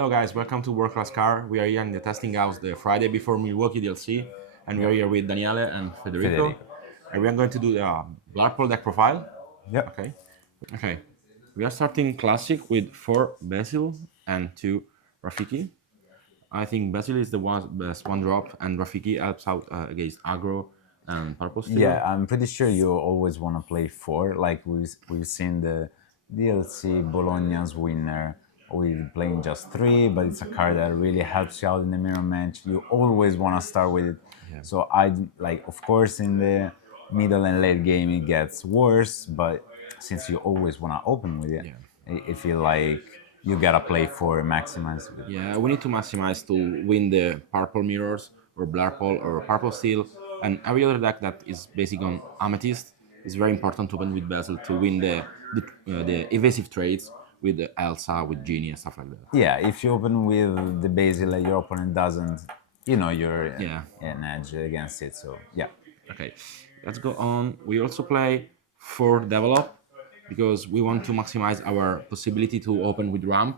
Hello guys, welcome to World Class Car. We are here in the testing house the Friday before Milwaukee DLC, and we are here with Daniele and Federico. Federico. And we are going to do the Blurple deck profile. Yep. Okay. Okay. We are starting classic with 4 Basil and 2 Rafiki. I think Basil is the best one drop, and Rafiki helps out against aggro and purple stealer. Yeah, I'm pretty sure you always want to play four. Like we've seen the DLC Bologna's winner with playing just three, but it's a card that really helps you out in the mirror match. You always want to start with it. Yeah. So I like, of course, in the middle and late game it gets worse, but since you always want to open with it, Yeah. I feel like you gotta play four, maximize it. Yeah, we need to maximize to win the purple mirrors or Blurple or purple steel, and every other deck that is basic on Amethyst is very important to win with Basil to win the evasive trades with the Elsa, with Genie and stuff like that. Yeah, if you open with the basil and your opponent doesn't, you're Yeah. an edge against it. So yeah, Okay, let's go on. We also play for develop because we want to maximize our possibility to open with ramp.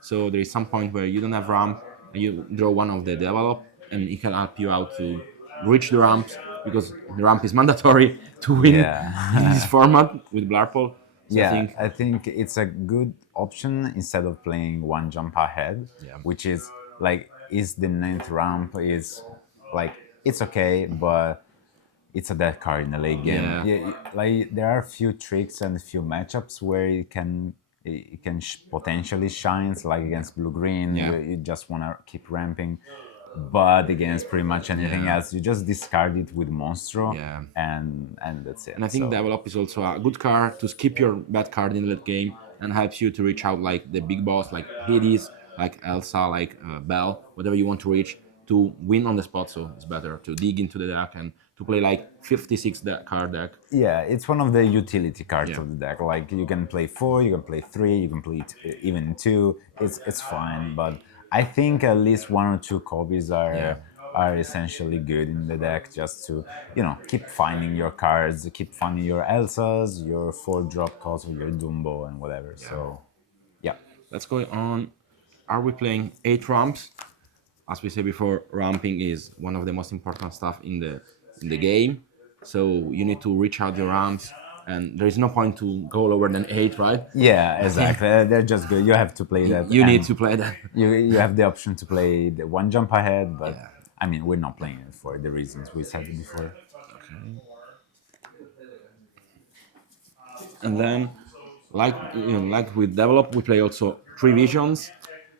So there is some point where you don't have ramp and you draw one of the develop, and it can help you out to reach the ramps because the ramp is mandatory to win in this yeah, format with Blurple. So I yeah. think I think it's a good option instead of playing one jump ahead, Yeah. which is like is the ninth ramp is like it's okay, but it's a dead card in the late game. Yeah. Like there are a few tricks and a few matchups where it can potentially shines like against blue green. Yeah. You just want to keep ramping, but against pretty much anything Yeah. else, you just discard it with Monstro, Yeah. and that's it. And I think So, develop is also a good card to skip your bad card in the late game and helps you to reach out like the big boss, like Hades, like Elsa, like Belle, whatever you want to reach to win on the spot. So it's better to dig into the deck and to play like 56 card deck. yeah, it's one of the utility cards Yeah. of the deck. Like you can play four, you can play three, you can play even two. It's fine, but I think at least one or two copies Yeah. are essentially good in the deck just to keep finding your cards, keep finding your Elsas, your four drop costs, your Dumbo and whatever. So yeah, Let's go on. Are we playing 8 ramps? As we said before, ramping is one of the most important stuff in the game. So you need to reach out your ramps, and there is no point to go lower than 8, right? yeah, exactly. They're just good. You have to play that. You need and to play that. you have the option to play the one jump ahead, but Yeah. I mean we're not playing it for the reasons we said before. And then, like with develop, we play also 3 visions.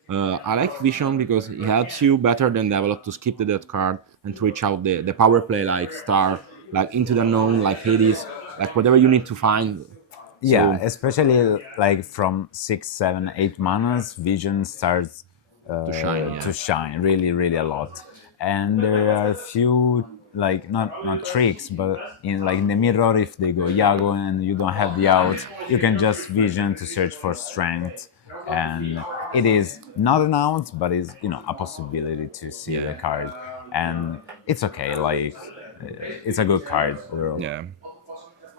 I like vision because it helps you better than develop to skip the dead card and to reach out the power play like star, like into the unknown, like Hades, like whatever you need to find. Yeah, So especially like from 6, 7, 8 manas, vision starts to shine, to yeah. shine really, really a lot. And there are a few like not tricks, but in the mirror, if they go Yago and you don't have the out, you can just vision to search for strength, and it is not an out, but is a possibility to see the Yeah. card, and it's okay. Like it's a good card overall. Yeah.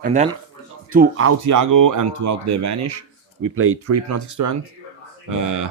And then to out Iago and to out the Vanish, we play 3 Hypnotic Strength. Uh,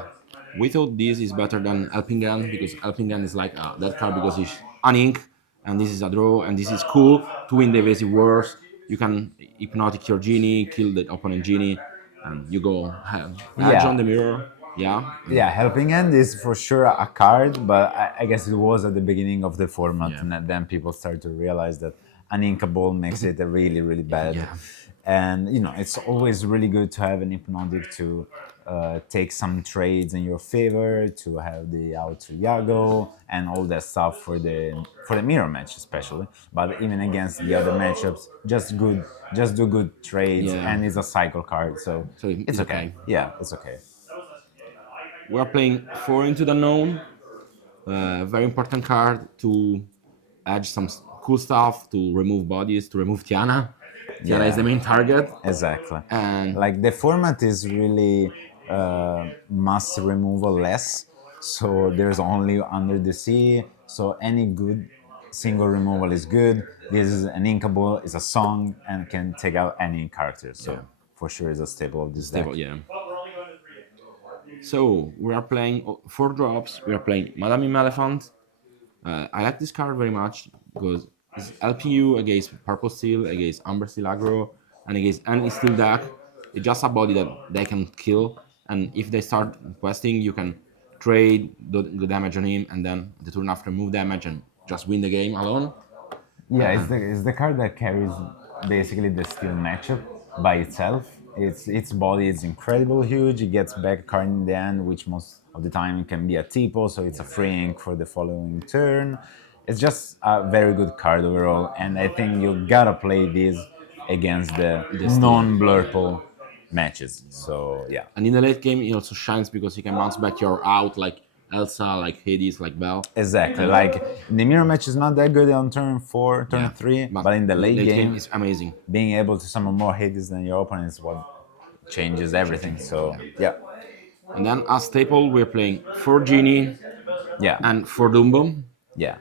we thought this is better than Helping Hand because Helping Hand is like that card because it's an ink and this is a draw and this is cool to win the evasive wars. You can hypnotic your genie, kill the opponent genie, and you go edge on Yeah, the mirror. Yeah, yeah, Helping Hand is for sure a card, but I guess it was at the beginning of the format, Yeah. and then people start to realize that an inkable makes it a really, really bad. Yeah. And it's always really good to have an hypnotic to take some trades in your favor, to have the out to Yago and all that stuff for the mirror match especially. But even against the other matchups, just do good trades, Yeah. and it's a cycle card, so So it's okay. Yeah, it's okay. We're playing 4 into the known. Very important card to add some cool stuff, to remove bodies, to remove Tiana. Tiana is the main target. Exactly. And Like the format is really mass removal less, so there's only under the sea. So any good single removal is good. This is an inkable, is a song, and can take out any character. So Yeah. for sure is a staple of this stable, deck. yeah. So we are playing 4 drops. We are playing Madame Elephant. I like this card very much because it's helping you against Purple Steel, against Amber Steel aggro, and against any Steel deck. It's just a body that they can kill, and if they start questing, you can trade the damage on him, and then the turn after move damage and just win the game alone. Yeah, it's the card that carries basically the steel matchup by itself. Its body is incredible huge. It gets back a card in the end, which most of the time can be a tipo, so it's a free ink for the following turn. It's just a very good card overall, and I think you gotta play this against the The Steel. non-blurple matches. So yeah. And in the late game, he also shines because he can bounce back your out like Elsa, like Hades, like Bell. Exactly. Like the mirror match is not that good on turn 4, turn Yeah, 3, but in the late game, is amazing. being able to summon more Hades than your opponent is what changes everything. So yeah, And then as staple, we're playing 4 Genie yeah, and 4 Dumbo. yeah.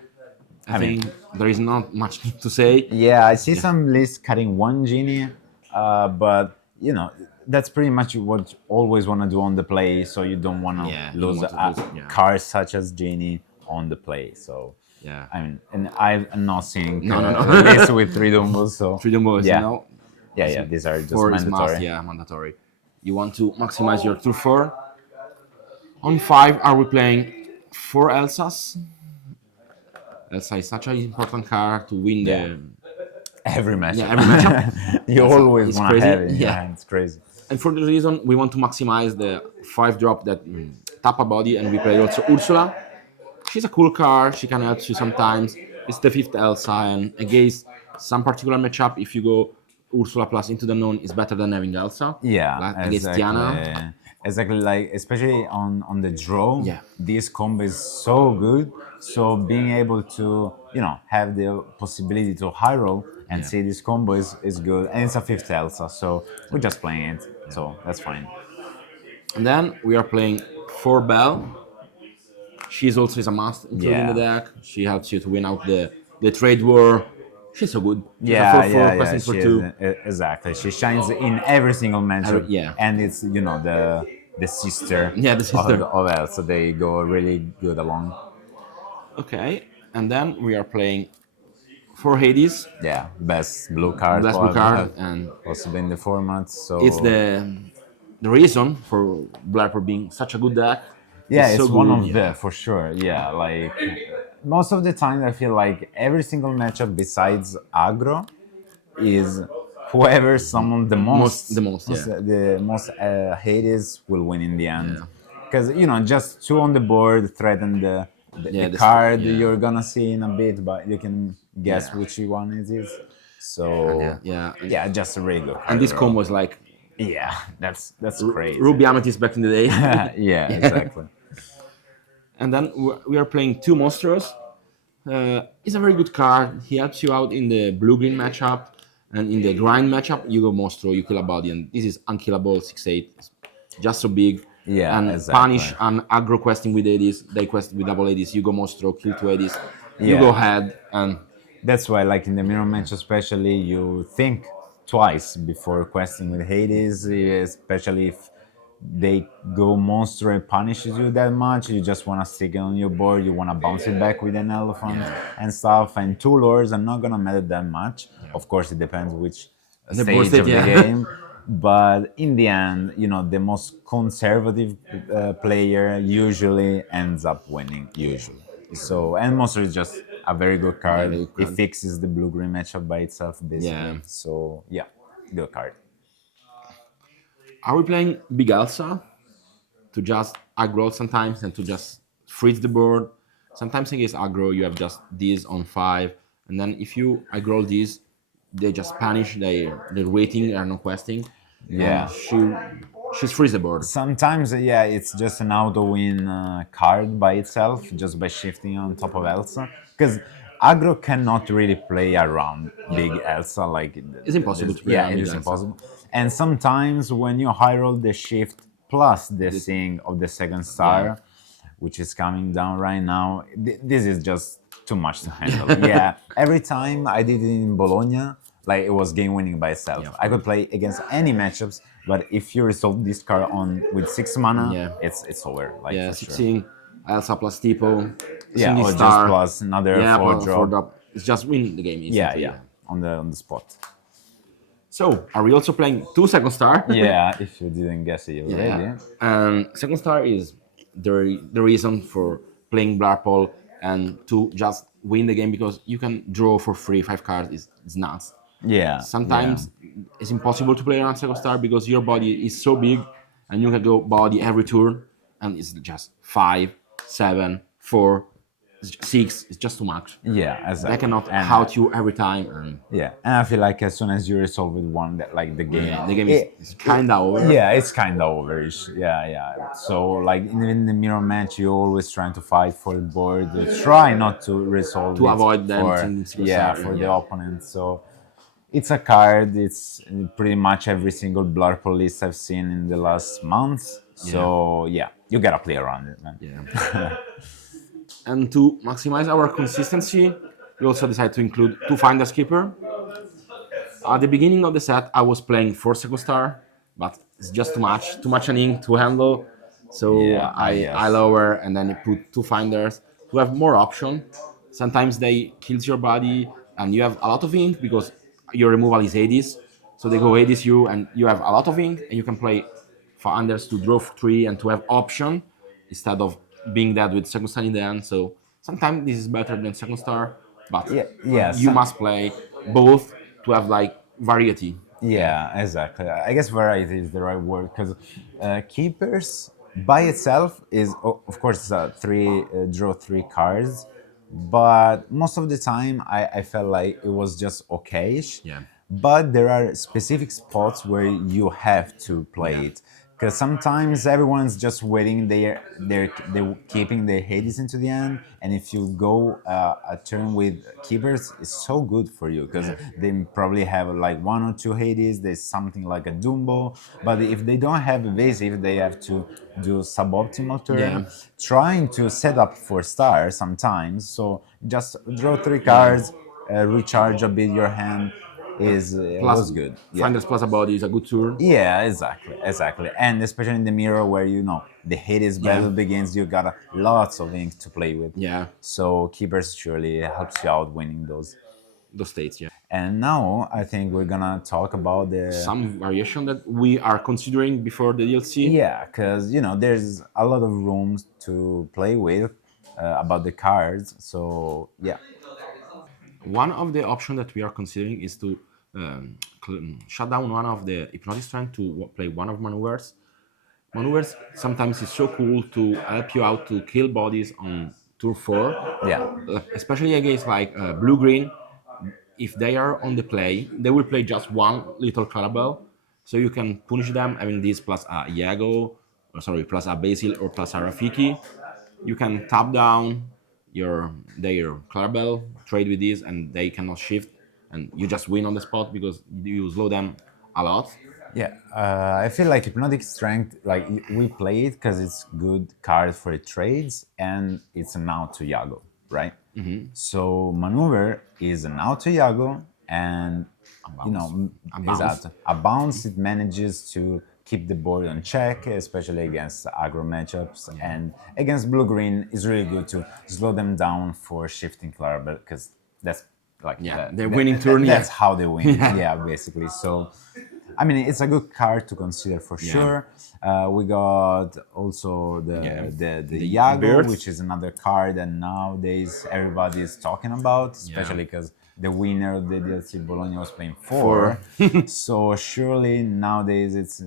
I mean, think there is not much to say. yeah, I see some lists cutting one genie, but you know that's pretty much what you always want to do on the play, so you don't want to Yeah, you lose don't want to lose, yeah. cards such as genie on the play. So Yeah. I mean, and I'm not seeing No. lists with 3 Dumbos. So 3 Dumbo is, yeah, you know, these are just 4 is mandatory. must, yeah, mandatory. You want to maximize your turn 4. On 5, are we playing 4 Elsas? Elsa is such an important card to win the Every match. every matchup. You That's always it's want to crazy. have it. Yeah. Yeah, it's crazy. And for this reason, we want to maximize the 5 drop that tap a body, and we play also Ursula. She's a cool card. She can help you sometimes. It's the 5th Elsa, and against some particular matchup, if you go Ursula plus into the known, is better than having Elsa. Yeah, like against exactly. Diana. Exactly, like especially on the draw, Yeah. this combo is so good. So being able to have the possibility to high roll and Yeah. see this combo is good, and it's a 5th Elsa, so we're just playing it, so that's fine. And then we are playing 4 Bell. She's also is a must including Yeah. the deck. She helps you to win out the trade war. She's so good. She's Yeah, a 4/4 yeah, yeah. questing for She 2. exactly. She shines in every single matchup. Yeah. And it's the sister. Yeah, the sister. Of Elsa. They go really good along. Okay, and then we are playing 4 Hades. Yeah, best blue card. Best blue card, and possibly in the format. So it's the reason for Blurple being such a good deck. yeah, it's so one good, of yeah. the for sure. Yeah, like most of the time, I feel like every single matchup besides aggro is whoever summoned the most. The most, yeah. The most Hades will win in the end. Yeah. Because just 2 on the board threaten the Yeah, the card yeah. you're gonna see in a bit, but you can guess Yeah. which one it is. So yeah. just a really good card. And this overall. combo is like Yeah, that's crazy. Ruby Amethyst back in the day. yeah, exactly. And then we are playing 2 Monstros. He's a very good card. He helps you out in the blue-green matchup, and in the grind matchup, you go Monstro, you kill a body, and this is unkillable 6/8. It's just so big. Yeah, and exactly. punish an aggro questing with Hades. They quest with double Hades. You go Monstro, kill 2 Hades. You Yeah. go ahead, and That's why, like in the mirror match, especially, you think twice before questing with Hades, especially if they go monster and punishes you that much. You just want to stick it on your board. You want to bounce it back with an elephant and stuff. And 2 lures are not gonna matter that much. Of course, it depends which The board stage state, of the yeah. game. But in the end, the most conservative player usually ends up winning. Usually. So, and Monster is just a very good card. very good It card. fixes the blue-green matchup by itself, basically. Yeah. So, yeah, good card. are we playing Big Elsa to just aggro sometimes and to just freeze the board? Sometimes against aggro, you have just these on 5, and then if you aggro these, they just punish. They're waiting, they're not questing. Yeah. She's freeze the board. Sometimes, yeah, it's just an auto-win card by itself, just by shifting on top of Elsa. Because aggro cannot really play around Big Elsa. Like It's impossible to play Yeah, around it Big is Elsa. impossible. And sometimes when you high roll the shift plus the thing of the second star, which is coming down right now, this is just too much to handle. Yeah, every time I did it in Bologna, like it was game winning by itself. I could play against any matchups But if you resolve this card on with 6 mana, Yeah. it's over, like Yeah, for sure. 16, Elsa plus Tipo, Yeah, Cindy or just Star. plus another Yeah, four plus 4 drop. drop. It's just win the game Yeah, instantly. yeah, Yeah. on the spot. So, are we also playing 2 second star? Yeah, if you didn't guess it Yeah. already. And second star is the reason for playing Blurple and to just win the game because you can draw for free 5 cards. It's nuts. Yeah, yeah. Sometimes it's impossible to play around second star because your body is so big and you can go body every turn and it's just 5, 7, 4, 6. It's just too much. Yeah, They exactly. cannot And out you every time. And yeah, and I feel like as soon as you resolve with one, that like the game, yeah, the game is kind of over. yeah, it's kind of overish. Yeah, yeah. So like in the mirror match, you're always trying to fight for the board. Try not to resolve To it avoid them for thinking second yeah star. for the Yeah. opponent. So it's a card. It's pretty much every single Blurple list I've seen in the last months. So yeah, you gotta play around it, man. Yeah. And to maximize our consistency, we also decided to include 2 Finders Keeper. At the beginning of the set, I was playing 4 second star, but it's just too much an ink to handle. So Yeah, I yes. lower and then I put 2 Finders to have more option. Sometimes they kills your body and you have a lot of ink because your removal is Hades. So they go Hades you and you have a lot of ink and you can play Finders to draw 3 and to have option instead of being dead with second star in the end. So sometimes this is better than second star, but Yeah, yeah. you must play both to have like variety. Yeah. Yeah, exactly. I guess variety is the right word because keepers by itself is, of course, it's a draw 3 cards, but most of the time I felt like it was just okayish. Yeah. But there are specific spots where you have to play Yeah. it because sometimes everyone's just waiting. They're keeping their Hades into the end, and if you go a turn with keepers, it's so good for you because they probably have like 1 or 2 Hades. There's something like a Dumbo, but if they don't have evasive, they have to do suboptimal Yeah. turn, trying to set up for star sometimes. So just draw 3 Yeah. cards, recharge a bit your hand is Plus, was good. Yeah. Finders plus a body is a good tool. Yeah, exactly. And especially in the mirror where the Hades battle begins, you got lots of ink to play with. Yeah. So keepers surely helps you out winning those. Those states, yeah. And now I think we're gonna talk about the Some variation that we are considering before the DLC. yeah, because there's a lot of rooms to play with about the cards. So yeah, One of the options that we are considering is to shut down one of the hypnotic strength to play one of maneuvers. Maneuvers sometimes is so cool to help you out to kill bodies on turn 4, yeah, especially against like blue green. If they are on the play, they will play just one little Clarabelle, so you can punish them having this plus a Iago, or sorry, plus a Basil or plus a Rafiki. You can tap down their Clarabelle, trade with this, and they cannot shift, and you just win on the spot because you slow them a lot. yeah. I feel like hypnotic strength, like we play it because it's good card for the trades and it's an out to Iago, right? So maneuver is an out to Iago and A bounce. exactly a bounce. It manages to keep the board on check, especially against aggro matchups, and against blue green is really good to slow them down for shifting Clarabelle because that's like Yeah, the winning turn, yeah. That's how they win. Yeah, basically. So I mean, it's a good card to consider for sure. We got also the Iago, birds. which is another card that nowadays everybody is talking about, especially because the winner of the DLC Bologna was playing 4. So surely nowadays it's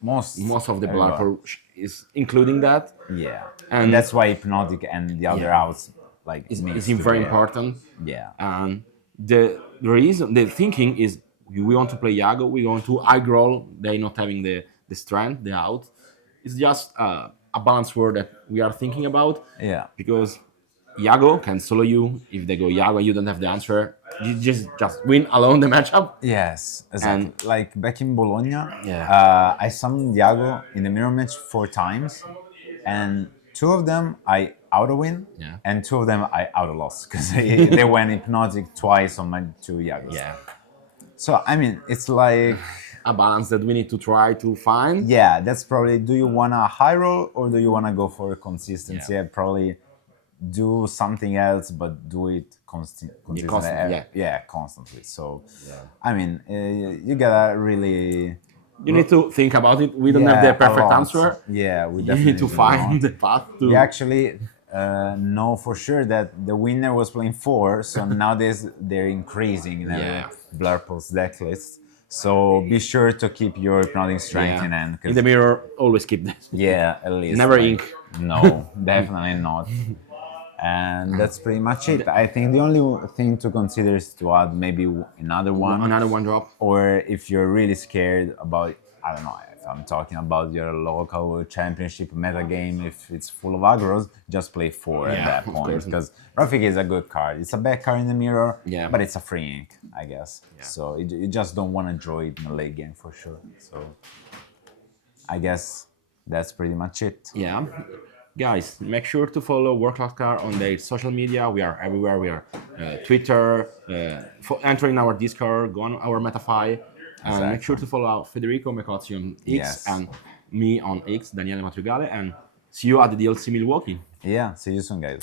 Most of the everybody. Blurple is including that. Yeah, And that's why hypnotic and the other outs like is mix very together. important. Yeah. And the reason, the thinking is we want to play Iago, we want to aggro, they not having the strength, the out. It's just a balance word that we are thinking about. Yeah. Because Iago can solo you. If they go Iago and you don't have the answer, you just win alone the matchup. Yes, exactly. Like back in Bologna, I summoned Diago in the mirror match 4 times, and 2 of them I auto win, and 2 of them I auto lost because they went hypnotic twice on my 2 Diagos. Yeah. So I mean, it's like a balance that we need to try to find. Yeah, that's probably. Do you want a high roll or do you want to go for consistency? Yeah. Yeah, probably do something else, but do it consistently. Constantly, yeah. Constantly. So, I mean, you gotta really. You need to think about it. We don't have the Yeah, a perfect lot. answer. Yeah, we You definitely need to do find not. the path to. We actually know for sure that the winner was playing 4, so nowadays they're increasing in Yeah. Blurple's deck list. So be sure to keep your hypnotic strength in hand. In the mirror, always keep this. Yeah, at least. Never ink. No, definitely not. And that's pretty much it. I think the only thing to consider is to add maybe another one. Another one drop. Or if you're really scared about, I don't know, if I'm talking about your local championship meta game, if it's full of aggros, just play 4 at Yeah, that of point. course. Because Rafik is a good card. It's a bad card in the mirror, Yeah. but it's a free ink, I guess. So you just don't want to draw it in a late game for sure. So I guess that's pretty much it. Yeah. Guys, make sure to follow World Class Card on their social media. We are everywhere. We are Twitter, enter in our Discord, go on our Metafy. And make sure to follow Federico Mecozzi on X Yes. and me on X, Daniele Matrigale. And see you at the DLC Milwaukee. Yeah, see you soon, guys.